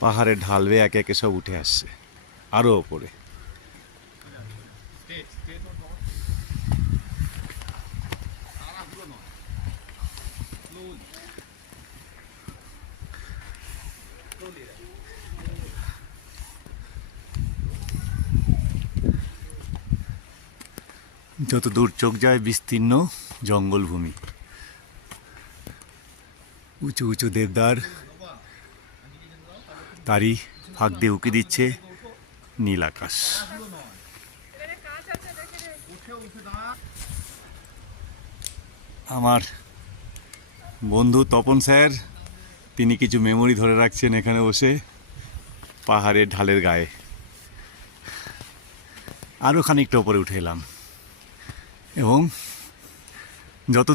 পাহাড়ের ঢাল বেয়ে একে একে সব উঠে আসছে আরও ওপরে। যত দূর চোখ যায় বিস্তীর্ণ জঙ্গলভূমি, উঁচু উঁচু দেবদার, তারই ফাঁক দিয়ে উঁকি দিচ্ছে নীল আকাশ। আমার বন্ধু তপন স্যার, তিনি কিছু মেমোরি ধরে রাখছেন এখানে বসে পাহাড়ের ঢালের গায়ে। আরও খানিকটা ওপরে উঠে এলাম এবং যত